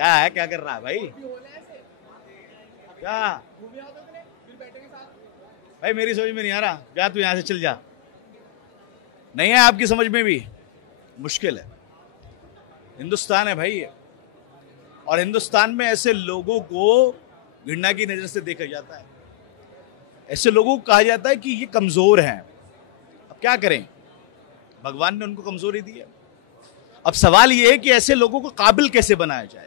क्या है, क्या कर रहा है भाई? क्या भाई, मेरी समझ में नहीं आ रहा। जा तू यहाँ से चल जा। नहीं है आपकी समझ में भी, मुश्किल है। हिंदुस्तान है भाई ये, और हिंदुस्तान में ऐसे लोगों को घृणा की नजर से देखा जाता है। ऐसे लोगों को कहा जाता है कि ये कमजोर हैं। अब क्या करें, भगवान ने उनको कमजोरी दी है। अब सवाल ये है कि ऐसे लोगों को काबिल कैसे बनाया जाए,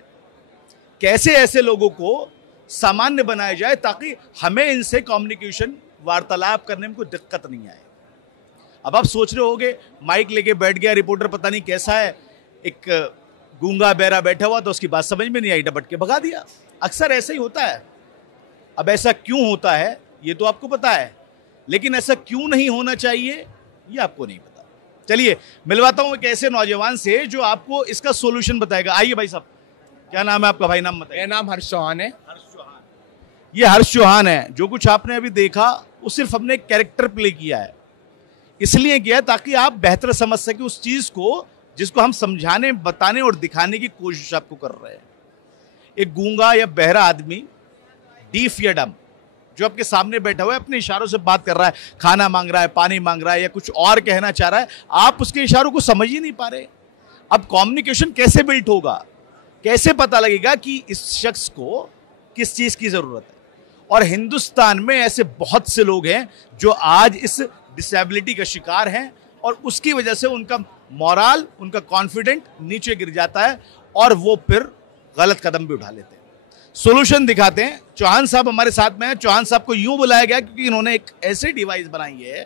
कैसे ऐसे लोगों को सामान्य बनाया जाए ताकि हमें इनसे कम्युनिकेशन, वार्तालाप करने में कोई दिक्कत नहीं आए। अब आप सोच रहे होगे माइक लेके बैठ गया रिपोर्टर, पता नहीं कैसा है, एक गूंगा बहरा बैठा हुआ तो उसकी बात समझ में नहीं आई, डपट के भगा दिया। अक्सर ऐसा ही होता है। अब ऐसा क्यों होता है ये तो आपको पता है, लेकिन ऐसा क्यों नहीं होना चाहिए ये आपको नहीं पता। चलिए मिलवाता हूं एक ऐसे नौजवान से जो आपको इसका सॉल्यूशन बताएगा। आइए भाई साहब, क्या नाम है आपका? भाई नाम बताइए। मेरा नाम हर्ष चौहान है। हर्ष चौहान। ये हर्ष चौहान है। जो कुछ आपने अभी देखा वो सिर्फ हमने एक कैरेक्टर प्ले किया है, इसलिए किया है ताकि आप बेहतर समझ सके उस चीज को जिसको हम समझाने, बताने और दिखाने की कोशिश आपको कर रहे हैं। एक गूंगा या बहरा आदमी, डीफ या डम, जो आपके सामने बैठा हुआ है, अपने इशारों से बात कर रहा है, खाना मांग रहा है, पानी मांग रहा है या कुछ और कहना चाह रहा है, आप उसके इशारों को समझ ही नहीं पा रहे। अब कम्युनिकेशन कैसे बिल्ट होगा, कैसे पता लगेगा कि इस शख्स को किस चीज की जरूरत है? और हिंदुस्तान में ऐसे बहुत से लोग हैं जो आज इस डिसेबिलिटी का शिकार हैं और उसकी वजह से उनका मोरल, उनका कॉन्फिडेंट नीचे गिर जाता है और वो फिर गलत कदम भी उठा लेते हैं। सॉल्यूशन दिखाते हैं। चौहान साहब हमारे साथ में हैं। चौहान साहब को यूं बुलाया गया क्योंकि इन्होंने एक ऐसी डिवाइस बनाई है,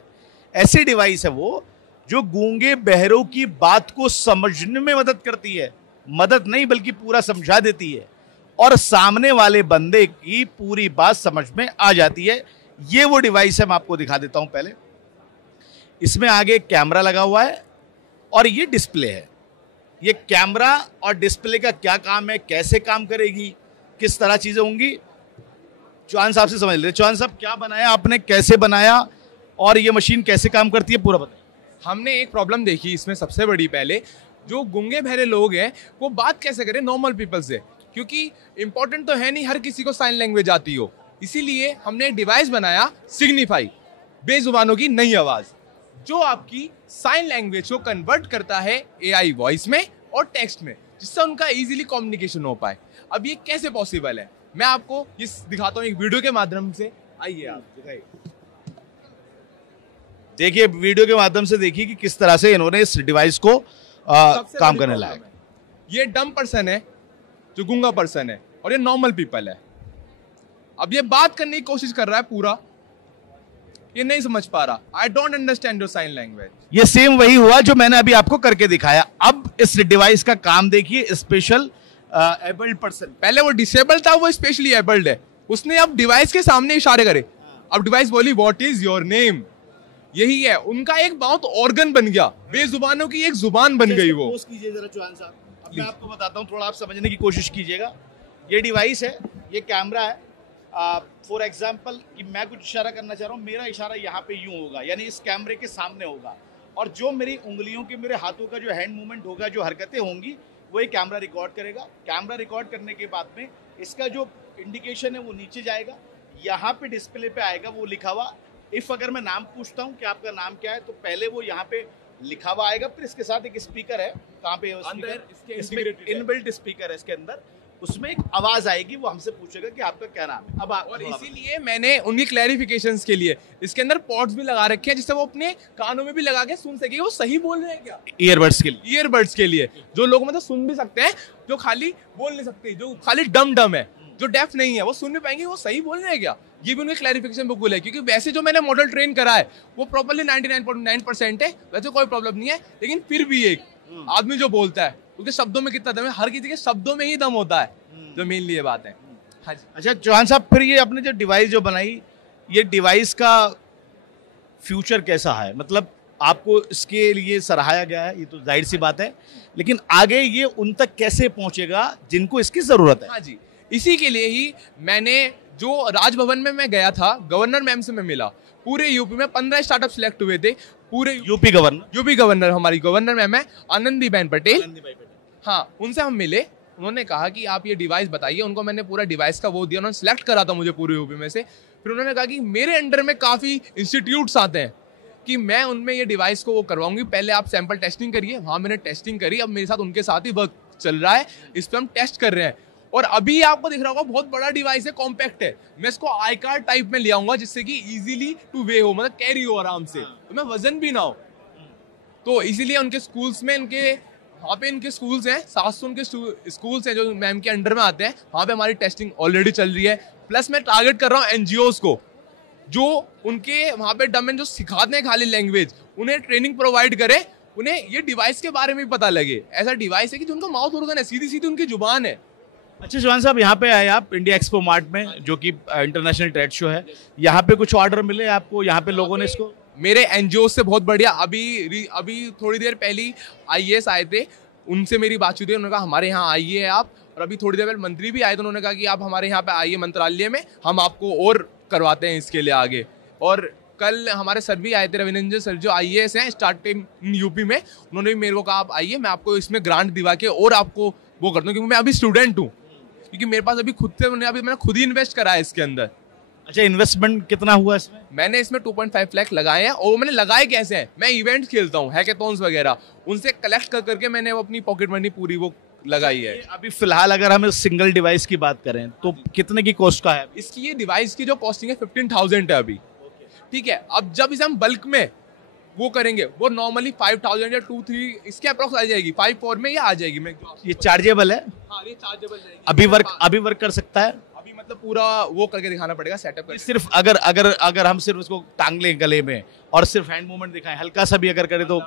ऐसी डिवाइस है वो जो गूंगे बहरों की बात को समझने में मदद करती है। मदद नहीं बल्कि पूरा समझा देती है और सामने वाले बंदे की पूरी बात समझ में आ जाती है। ये वो डिवाइस है, मैं आपको दिखा देता हूं। पहले इसमें आगे एक कैमरा लगा हुआ है और ये डिस्प्ले है। ये कैमरा और डिस्प्ले का क्या काम है, कैसे काम करेगी, किस तरह चीजें होंगी, चौहान साहब से समझ लेते। चौहान साहब, क्या बनाया आपने, कैसे बनाया और ये मशीन कैसे काम करती है, पूरा बताइए। हमने एक प्रॉब्लम देखी इसमें सबसे बड़ी, पहले जो गूंगे बहरे लोग हैं वो बात कैसे करें नॉर्मल पीपल से, क्योंकि इंपॉर्टेंट तो है नहीं हर किसी को साइन लैंग्वेज आती हो। इसीलिए हमने एक डिवाइस बनाया, सिग्निफाई, बेजुबानों की नई आवाज, जो आपकी साइन लैंग्वेज को कन्वर्ट करता है एआई वॉइस में और टेक्स्ट में, जिससे उनका इजीली कम्युनिकेशन हो पाए। अब ये कैसे पॉसिबल है, मैं आपको ये दिखाता हूँ एक वीडियो के माध्यम से। आइए आप दिखाइए। देखिए वीडियो के माध्यम से देखिए कि किस तरह से इन्होंने इस डिवाइस को काम करने लायक। ये डम पर्सन है, जो गूंगा पर्सन है, और ये नॉर्मल पीपल है। अब ये बात करने की कोशिश कर रहा है पूरा, ये नहीं समझ पा रहा। I don't understand your sign language. ये सेम वही हुआ जो मैंने अभी आपको करके दिखाया। अब इस डिवाइस का काम देखिए, स्पेशल एबल्ड पर्सन। पहले वो डिसेबल्ड था, वो स्पेशली एबल्ड है। उसने अब डिवाइस के सामने इशारे करे। अब डिवाइस बोली व्हाट इज योर नेम। यही है, उनका एक माउथ ऑर्गन बन गया, बेजुबानों की एक जुबान बन गई वो। कीजिए जरा चौहान साहब। अब मैं आपको बताता हूँ, थोड़ा आप समझने की कोशिश कीजिएगा। ये डिवाइस है, ये कैमरा है। फॉर एग्जाम्पल कि मैं कुछ इशारा करना चाह रहा हूँ, मेरा इशारा यहाँ पे यूं होगा, यानी इस कैमरे के सामने होगा, और जो मेरी उंगलियों के, मेरे हाथों का जो हैंड मूवमेंट होगा, जो हरकतें होंगी, वो ये कैमरा रिकॉर्ड करेगा। कैमरा रिकॉर्ड करने के बाद में इसका जो इंडिकेशन है वो नीचे जाएगा, यहाँ पे डिस्प्ले पे आएगा वो लिखा हुआ। इफ अगर मैं नाम पूछता हूँ कि आपका नाम क्या है, तो पहले वो यहाँ पे लिखा हुआ आएगा। फिर इसके साथ एक स्पीकर है, कहाँ पे इनबिल्ट स्पीकर है इसके अंदर, उसमें एक आवाज आएगी, वो हमसे पूछेगा कि आपका क्या नाम है। अब और इसीलिए मैंने उनकी क्लैरिफिकेशंस के लिए इसके अंदर पॉड्स भी लगा रखे हैं, जिससे वो अपने कानों में भी लगा के सुन सके वो सही बोल रहे हैं क्या। ईयरबड्स के लिए, ईयरबड्स के लिए जो लोग मतलब सुन भी सकते हैं, जो खाली बोल नहीं सकते, जो खाली डम है, जो डेफ नहीं है, वो सुन भी पाएंगे वो सही बोल रहे हैं क्या। ये भी उनके क्लैरिफिकेशन बुक है, क्योंकि वैसे जो मैंने मॉडल ट्रेन करा है वो प्रॉपर्ली 99.9% है, वैसे कोई प्रॉब्लम नहीं है। लेकिन फिर भी एक आदमी जो बोलता है उसके शब्दों में कितना दम है, हर किसी के शब्दों में ही दम होता है, जो मेनली ये बात है। हाँ जी। अच्छा चौहान साहब, फिर ये आपने जो डिवाइस जो बनाई, ये डिवाइस का फ्यूचर कैसा है? मतलब आपको इसके लिए सराहाया गया है, ये तो जाहिर सी बात है, लेकिन आगे ये उन तक कैसे पहुंचेगा जिनको इसकी जरूरत है? हाँ जी, इसी के लिए ही मैंने जो राजभवन में मैं गया था, गवर्नर मैम से मैं मिला। पूरे यूपी में 15 स्टार्टअप सिलेक्ट हुए थे। पूरे यूपी गवर्नर हमारी गवर्नर मैम है आनंदीबेन पटेल। हाँ, उनसे हम मिले उन्होंने कहा कि आप ये डिवाइस बताइए, उनको मैंने पूरा डिवाइस का वो दिया, उन्होंने सेलेक्ट करा था मुझे पूरे यूपी में से। फिर उन्होंने कहा कि मेरे अंडर में काफ़ी इंस्टीट्यूट्स आते हैं कि मैं उनमें ये डिवाइस को वो करवाऊंगी, पहले आप सैंपल टेस्टिंग करिए। वहाँ मैंने टेस्टिंग करी, अब मेरे साथ उनके साथ ही वर्क चल रहा है, इस पर हम टेस्ट कर रहे हैं। और अभी आपको दिख रहा होगा बहुत बड़ा डिवाइस है, कॉम्पैक्ट है। मैं इसको आई कार्ड टाइप में ले आऊंगा जिससे कि इजीली टू वे हो, मतलब कैरी हो आराम से, तो मैं वजन भी ना हो। तो इसीलिए उनके स्कूल्स में, इनके वहाँ पे इनके स्कूल्स हैं, 700 उनके स्कूल्स हैं जो मैम के अंडर में आते हैं, वहाँ पे हमारी टेस्टिंग ऑलरेडी चल रही है। प्लस मैं टारगेट कर रहा हूँ एनजीओज को, जो उनके वहाँ पे डमेन जो सिखाते हैं खाली लैंग्वेज, उन्हें ट्रेनिंग प्रोवाइड करें, उन्हें ये डिवाइस के बारे में भी पता लगे। ऐसा डिवाइस है कि जो उनका माउथ ऑर्गन है, सीधी सीधी उनकी जुबान है। अच्छा चौहान साहब, यहाँ पे आए आप इंडिया एक्सपो मार्ट में, जो कि इंटरनेशनल ट्रेड शो है, यहाँ पे कुछ ऑर्डर मिले आपको? यहाँ पे लोगों ने इसको, मेरे एनजीओ से बहुत बढ़िया, अभी थोड़ी देर पहले आईएएस आए थे, उनसे मेरी बातचीत हुई, उन्होंने कहा हमारे यहाँ आइए आप। और अभी थोड़ी देर पहले मंत्री भी आए थे, उन्होंने कहा कि आप हमारे यहाँ पे आइए मंत्रालय में, हम आपको और करवाते हैं इसके लिए आगे। और कल हमारे सर भी आए थे, रविरंजन सर जो आईएएस हैं स्टार्टिंग यूपी में, उन्होंने भी मेरे को कहा आप आइए, मैं आपको इसमें ग्रांट दिवा के और आपको वो करता हूँ, क्योंकि मैं अभी स्टूडेंट हूँ, क्योंकि मेरे पास अभी खुद से मैंने खुद ही इन्वेस्ट करा है इसके अंदर। अच्छा, इन्वेस्टमेंट कितना हुआ इसमें? मैंने इसमें 2.5 लाख लगाए हैं। और मैंने लगाए कैसे हैं, मैं इवेंट्स खेलता हूँ, हैकेथॉन्स वगैरह, उनसे कलेक्ट कर करके मैंने वो अपनी पॉकेट मनी पूरी वो लगाई है। अभी फिलहाल अगर हम सिंगल डिवाइस की बात करें तो कितने की कॉस्ट का है? इसकी ये डिवाइस की जो कॉस्टिंग है 15,000 है अभी, ठीक है। अब जब इसे हम बल्क में वो करेंगे, वो नॉर्मली 5,000 या 2-3 इसके अप्रॉक्स आ जाएगी, 5-4 में ये आ जाएगी। मैं ये चार्जेबल है? हाँ, ये चार्जेबल जाएगी। अभी वर्क कर सकता है? अभी मतलब पूरा वो करके दिखाना पड़ेगा, सेटअप करके। सिर्फ अगर हम सिर्फ उसको टांग लें गले में और सिर्फ हैंड मूवमेंट दिखाएं, हल्का सा भी अगर करें तो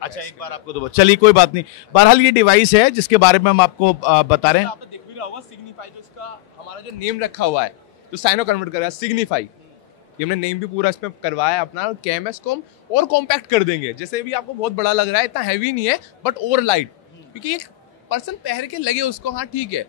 अच्छा, एक बार आपको तो चलिए कोई बात नहीं। बहरहाल ये डिवाइस है जिसके बारे में हम आपको बता रहे हैं। आपने देख भी रहा होगा सिग्निफाई, जो इसका हमारा जो नेम रखा हुआ है, जो साइनो कन्वर्ट कर रहा है सिग्निफाई, ये हमने नेम भी पूरा इसमें करवाया अपना। केएमएस को हम और कॉम्पैक्ट कर देंगे, जैसे भी आपको बहुत बड़ा लग रहा है, इतना हैवी नहीं है बट और लाइट, क्योंकि एक पर्सन पहन के लगे उसको, हाँ ठीक है।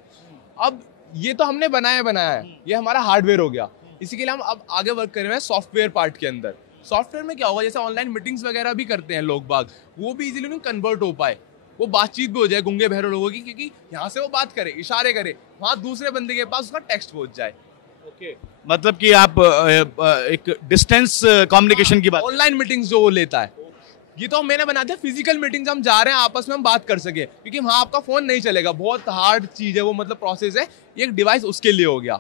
अब ये तो हमने बनाया है, ये हमारा हार्डवेयर हो गया। इसी के लिए हम अब आगे वर्क कर रहे हैं सॉफ्टवेयर पार्ट के अंदर। सॉफ्टवेयर में क्या होगा, जैसे ऑनलाइन मीटिंग्स वगैरह भी करते हैं लोग बाग, वो भी इजीली कन्वर्ट हो पाए, वो बातचीत भी हो जाए गूंगे बहरे लोगों की, क्योंकि यहाँ से वो बात करे, इशारे करे, वहाँ दूसरे बंदे के पास उसका टेक्स्ट पहुंच जाए। ओके, मतलब कि आप एक डिस्टेंस कम्युनिकेशन की बात, ऑनलाइन मीटिंग्स जो वो लेता है, ये तो मैंने बना दिया। फिजिकल मीटिंग्स हम जा रहे हैं, आपस में हम बात कर सके, क्योंकि वहाँ आपका फोन नहीं चलेगा, बहुत हार्ड चीज है वो, मतलब प्रोसेस है, ये एक डिवाइस उसके लिए हो गया।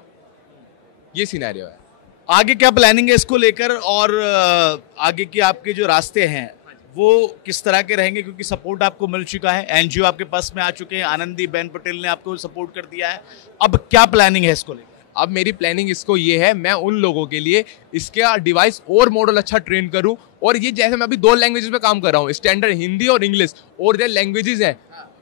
ये सिनेरियो है। आगे क्या प्लानिंग है इसको लेकर, और आगे की आपके जो रास्ते हैं वो किस तरह के रहेंगे? क्योंकि सपोर्ट आपको मिल चुका है, एनजीओ आपके पास में आ चुके हैं, आनंदी बेन पटेल ने आपको सपोर्ट कर दिया है, अब क्या प्लानिंग है इसको लेकर? अब मेरी प्लानिंग इसको ये है, मैं उन लोगों के लिए इसका डिवाइस और मॉडल अच्छा ट्रेन करूं। और ये जैसे मैं अभी 2 लैंग्वेजेस पे काम कर रहा हूँ, स्टैंडर्ड हिंदी और इंग्लिश, और जो लैंग्वेजेस हैं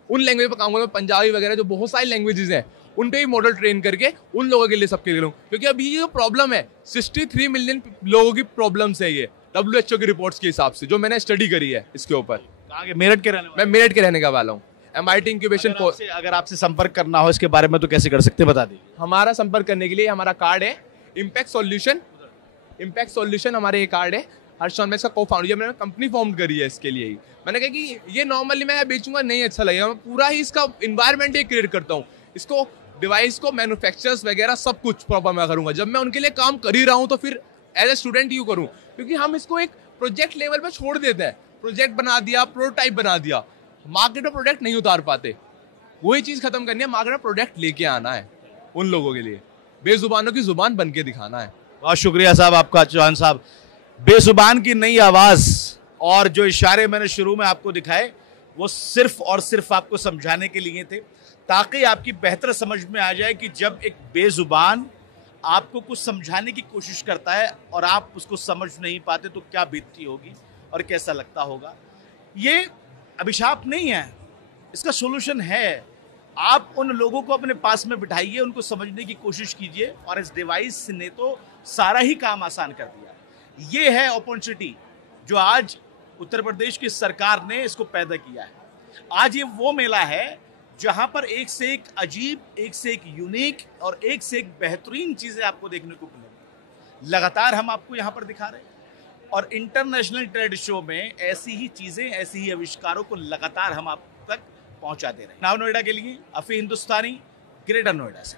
उन लैंग्वेज पे काम करूँ, पंजाबी वगैरह जो बहुत सारी लैंग्वेजेस हैं उन पे भी मॉडल ट्रेन करके उन लोगों के लिए सबके लिए, क्योंकि अभी ये जो प्रॉब्लम है 63 मिलियन लोगों की प्रॉब्लम्स है ये, WHO की रिपोर्ट्स के हिसाब से, जो मैंने स्टडी करी है इसके ऊपर। मेरठ के रहने वाले? मैं मेरठ के रहने का वाला हूँ। MIT incubation. अगर आपसे संपर्क करना हो इसके बारे में तो कैसे कर सकते हैं, बता दीजिए। हमारा संपर्क करने के लिए हमारा कार्ड है इम्पैक्ट सॉल्यूशन, हमारे ये कार्ड है। हर्षन, मैं इसका को फाउंडर, मैंने कंपनी फॉर्म करी है इसके लिए ही। मैंने कहा कि ये नॉर्मली मैं बेचूंगा नहीं, अच्छा लगेगा, मैं पूरा ही इसका इन्वायरमेंट ही क्रिएट करता हूँ, इसको डिवाइस को मैन्युफैक्चर्स वगैरह सब कुछ प्रॉपर मैं करूंगा। जब मैं उनके लिए काम कर ही रहा हूँ तो फिर एज ए स्टूडेंट यूँ करूँ, क्योंकि हम इसको एक प्रोजेक्ट लेवल पे छोड़ देते हैं, प्रोजेक्ट बना दिया, प्रोटोटाइप बना दिया, मार्केट में प्रोडक्ट नहीं उतार पाते। वही चीज खत्म करनी है, मार्केट में प्रोडक्ट लेके आना है उन लोगों के लिए, बेजुबानों की जुबान बन के दिखाना है। बहुत शुक्रिया साहब आपका, चौहान साहब। बेजुबान की नई आवाज और जो इशारे मैंने शुरू में आपको दिखाए वो सिर्फ और सिर्फ आपको समझाने के लिए थे, ताकि आपकी बेहतर समझ में आ जाए कि जब एक बेजुबान आपको कुछ समझाने की कोशिश करता है और आप उसको समझ नहीं पाते तो क्या बीतती होगी और कैसा लगता होगा। ये अभिशाप नहीं है, इसका सॉल्यूशन है। आप उन लोगों को अपने पास में बिठाइए, उनको समझने की कोशिश कीजिए, और इस डिवाइस ने तो सारा ही काम आसान कर दिया। ये है अपॉर्चुनिटी जो आज उत्तर प्रदेश की सरकार ने इसको पैदा किया है। आज ये वो मेला है जहां पर एक से एक अजीब, एक से एक यूनिक और एक से एक बेहतरीन चीजें आपको देखने को मिलेंगी। लगातार हम आपको यहां पर दिखा रहे हैं, और इंटरनेशनल ट्रेड शो में ऐसी ही चीजें, ऐसी ही आविष्कारों को लगातार हम आप तक पहुंचाते रहे। नाव नोएडा के लिए अफी हिंदुस्तानी, ग्रेटर नोएडा से।